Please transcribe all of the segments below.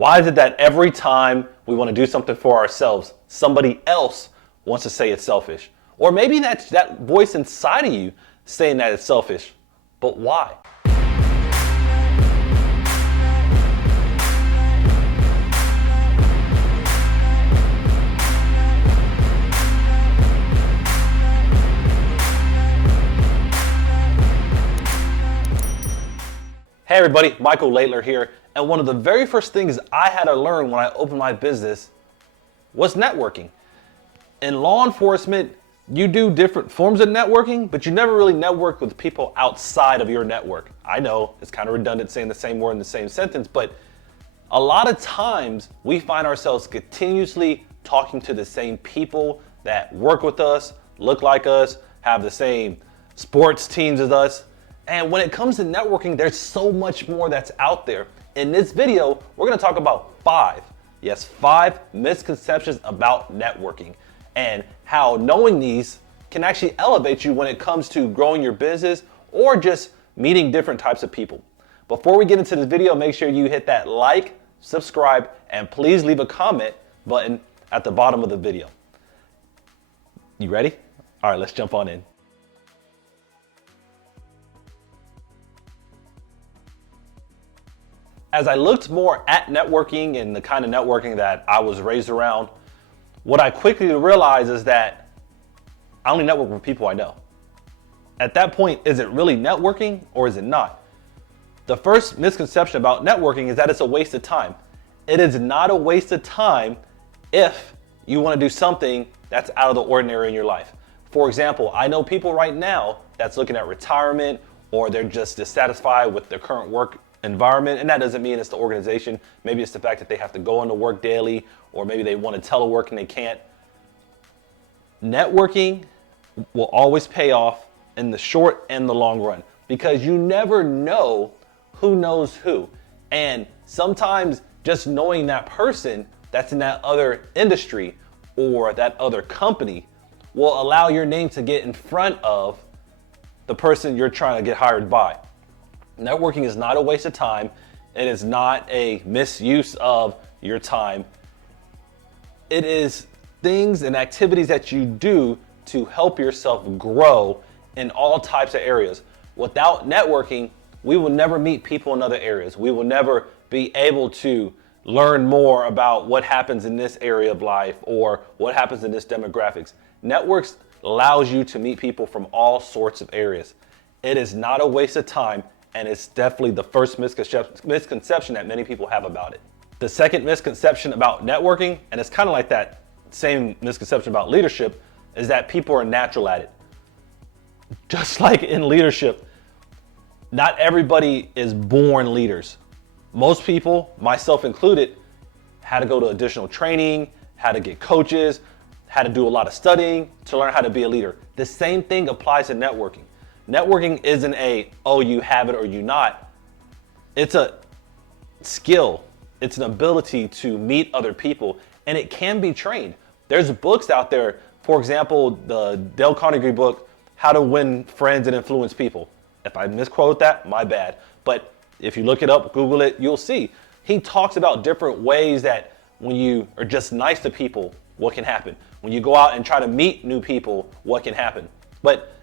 Why is it that every time we want to do something for ourselves, somebody else wants to say it's selfish? Or maybe that's that voice inside of you saying that it's selfish, but why? Hey everybody, Michael Laidler here, and one of the very first things I had to learn when I opened my business was networking. In law enforcement, you do different forms of networking, but you never really network with people outside of your network. I know it's kind of redundant saying the same word in the same sentence, but a lot of times we find ourselves continuously talking to the same people that work with us, look like us, have the same sports teams as us. And when it comes to networking, there's so much more that's out there. In this video, we're gonna talk about five misconceptions about networking and how knowing these can actually elevate you when it comes to growing your business or just meeting different types of people. Before we get into this video, make sure you hit that like, subscribe, and please leave a comment button at the bottom of the video. You ready? All right, let's jump on in. As I looked more at networking and the kind of networking that I was raised around, what I quickly realized is that I only network with people I know. At that point, is it really networking or is it not? The first misconception about networking is that it's a waste of time. It is not a waste of time if you want to do something that's out of the ordinary in your life. For example, I know people right now that's looking at retirement or they're just dissatisfied with their current work environment, and that doesn't mean it's the organization. Maybe it's the fact that they have to go into work daily, or maybe they want to telework and they can't. Networking will always pay off in the short and the long run because you never know who knows who. And sometimes just knowing that person that's in that other industry or that other company will allow your name to get in front of the person you're trying to get hired by. Networking is not a waste of time. It is not a misuse of your time. It is things and activities that you do to help yourself grow in all types of areas. Without networking, we will never meet people in other areas. We will never be able to learn more about what happens in this area of life or what happens in this demographics. Networks allows you to meet people from all sorts of areas. It is not a waste of time. And it's definitely the first misconception that many people have about it. The second misconception about networking, and it's kind of like that same misconception about leadership, is that people are natural at it. Just like in leadership, not everybody is born leaders. Most people, myself included, had to go to additional training, had to get coaches, had to do a lot of studying to learn how to be a leader. The same thing applies to networking. Networking isn't oh, you have it or you not. It's a skill. It's an ability to meet other people, and it can be trained. There's books out there, for example, the Dale Carnegie book, How to Win Friends and Influence People. If I misquote that, my bad. But if you look it up, Google it, you'll see. He talks about different ways that when you are just nice to people, what can happen. When you go out and try to meet new people, what can happen. But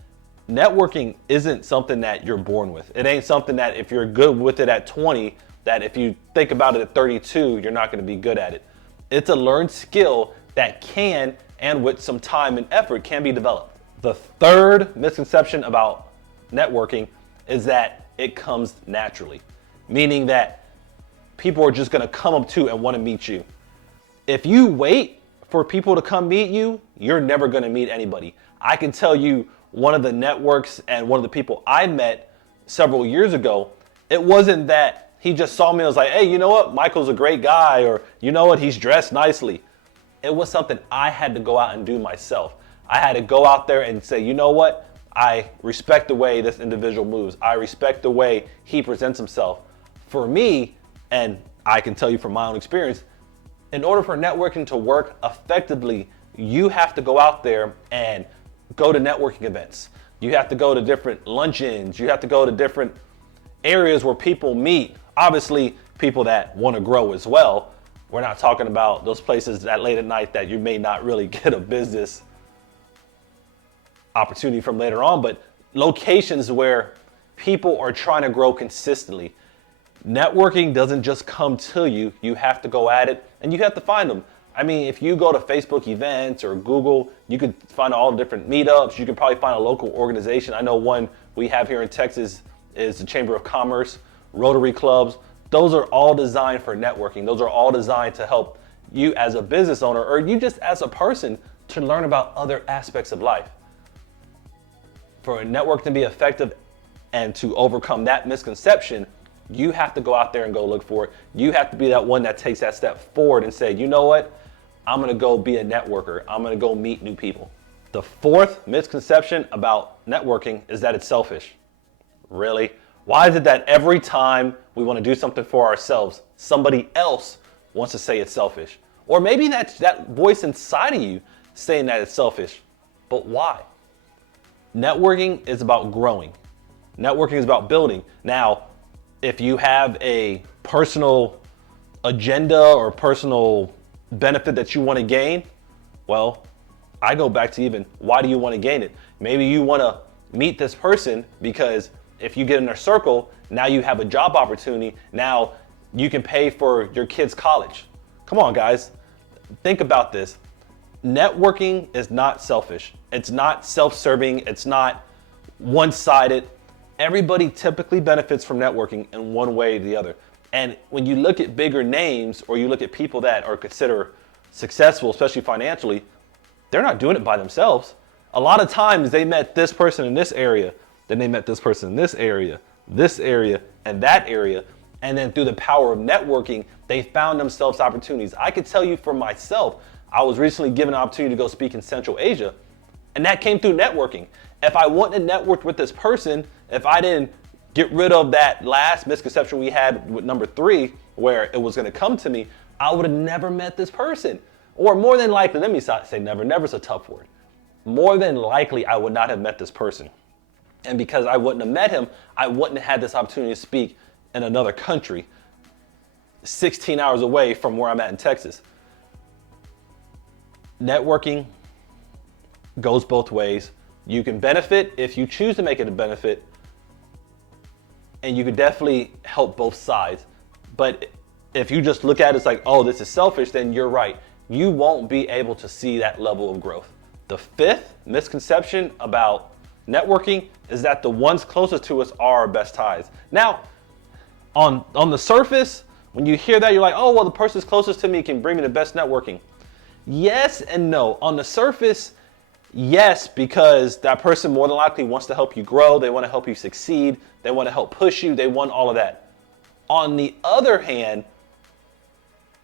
networking isn't something that you're born with. It ain't something that if you're good with it at 20, that if you think about it at 32, you're not going to be good at it. It's a learned skill that can, and with some time and effort, can be developed. The third misconception about networking is that it comes naturally, meaning that people are just going to come up to and want to meet you. If you wait for people to come meet you, you're never going to meet anybody. I can tell you, one of the networks and one of the people I met several years ago, it wasn't that he just saw me and was like, hey, you know what? Michael's a great guy, or you know what? He's dressed nicely. It was something I had to go out and do myself. I had to go out there and say, you know what? I respect the way this individual moves. I respect the way he presents himself. For me, and I can tell you from my own experience, in order for networking to work effectively, you have to go out there and go to networking events. You have to go to different luncheons. You have to go to different areas where people meet. Obviously, people that want to grow as well. We're not talking about those places that late at night that you may not really get a business opportunity from later on, but locations where people are trying to grow consistently. Networking doesn't just come to you. You have to go at it and you have to find them. I mean, if you go to Facebook events or Google, you could find all the different meetups. You could probably find a local organization. I know one we have here in Texas is the Chamber of Commerce, Rotary clubs. Those are all designed for networking. Those are all designed to help you as a business owner or you just as a person to learn about other aspects of life. For a network to be effective and to overcome that misconception, you have to go out there and go look for it. You have to be that one that takes that step forward and say, you know what? I'm gonna go be a networker. I'm gonna go meet new people. The fourth misconception about networking is that it's selfish. Really? Why is it that every time we want to do something for ourselves, somebody else wants to say it's selfish? Or maybe that's that voice inside of you saying that it's selfish. But why? Networking is about growing. Networking is about building. Now, if you have a personal agenda or personal benefit that you want to gain, well, I go back to even why do you want to gain it? Maybe you want to meet this person because if you get in their circle, now you have a job opportunity. Now you can pay for your kids' college. Come on, guys. Think about this. Networking is not selfish. It's not self-serving. It's not one-sided. Everybody typically benefits from networking in one way or the other. And when you look at bigger names or you look at people that are considered successful, especially financially, they're not doing it by themselves. A lot of times they met this person in this area, then they met this person in this area, and that area. And then through the power of networking, they found themselves opportunities. I could tell you for myself, I was recently given an opportunity to go speak in Central Asia, and that came through networking. If I wouldn't have networked with this person, if I didn't get rid of that last misconception we had with number 3, where it was gonna come to me, I would have never met this person. Or more than likely, let me say never, never's a tough word. More than likely, I would not have met this person. And because I wouldn't have met him, I wouldn't have had this opportunity to speak in another country, 16 hours away from where I'm at in Texas. Networking goes both ways. You can benefit if you choose to make it a benefit, and you could definitely help both sides. But if you just look at it as like, oh, this is selfish, then you're right. You won't be able to see that level of growth. The fifth misconception about networking is that the ones closest to us are our best ties. Now, on the surface, when you hear that, you're like, oh, well, the person closest to me can bring me the best networking. Yes and no. On the surface, yes, because that person more than likely wants to help you grow. They want to help you succeed. They want to help push you. They want all of that. On the other hand,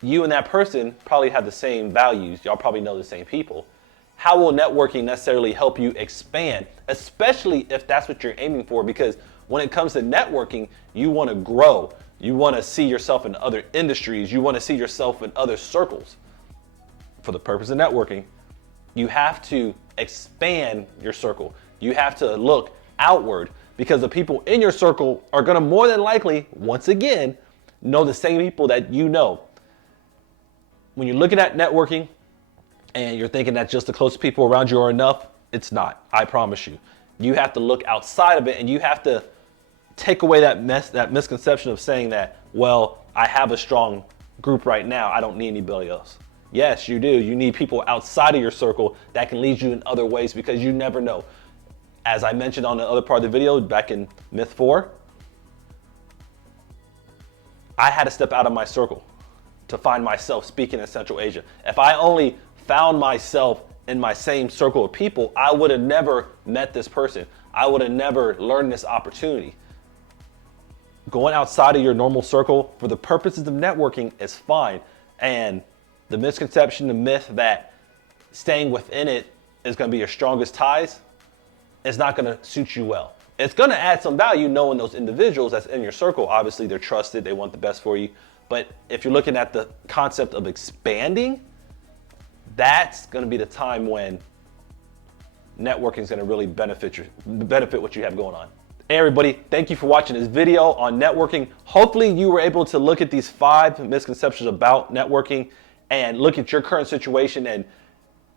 you and that person probably have the same values. Y'all probably know the same people. How will networking necessarily help you expand, especially if that's what you're aiming for? Because when it comes to networking, you want to grow. You want to see yourself in other industries. You want to see yourself in other circles. For the purpose of networking, you have to expand your circle. You have to look outward because the people in your circle are going to more than likely, once again, know the same people that you know. When you're looking at networking and you're thinking that just the closest people around you are enough, it's not. I promise you. You have to look outside of it, and you have to take away that misconception of saying that, well, I have a strong group right now. I don't need anybody else. Yes, you do. You need people outside of your circle that can lead you in other ways because you never know. As I mentioned on the other part of the video back in Myth 4, I had to step out of my circle to find myself speaking in Central Asia. If I only found myself in my same circle of people, I would have never met this person. I would have never learned this opportunity. Going outside of your normal circle for the purposes of networking is fine. And the misconception, the myth that staying within it is going to be your strongest ties is not going to suit you well. It's going to add some value knowing those individuals that's in your circle. Obviously, they're trusted. They want the best for you. But if you're looking at the concept of expanding, that's going to be the time when networking is going to really benefit what you have going on. Hey everybody, thank you for watching this video on networking. Hopefully you were able to look at these 5 misconceptions about networking and look at your current situation and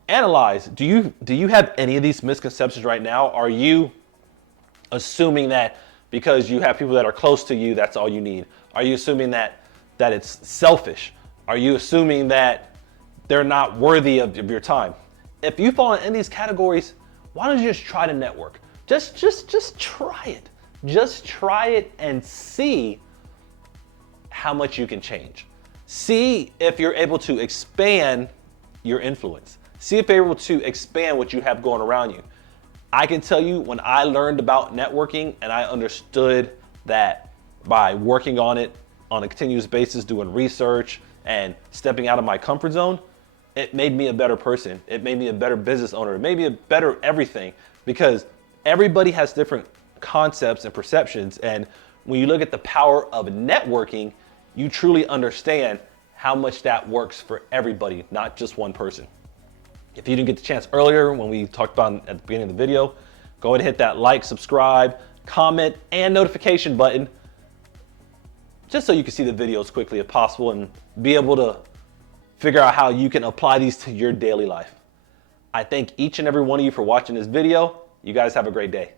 analyze, do you have any of these misconceptions right now? Are you assuming that because you have people that are close to you, that's all you need? Are you assuming that it's selfish? Are you assuming that they're not worthy of your time? If you fall in any of these categories, why don't you just try to network? Just try it. Just try it and see how much you can change. See if you're able to expand your influence. See if you're able to expand what you have going around you. I can tell you, when I learned about networking and I understood that by working on it on a continuous basis, doing research and stepping out of my comfort zone, it made me a better person. It made me a better business owner. It made me a better everything, because everybody has different concepts and perceptions. And when you look at the power of networking, you truly understand how much that works for everybody, not just one person. If you didn't get the chance earlier when we talked about at the beginning of the video, go ahead and hit that like, subscribe, comment, and notification button, just so you can see the video as quickly as possible and be able to figure out how you can apply these to your daily life. I thank each and every one of you for watching this video. You guys have a great day.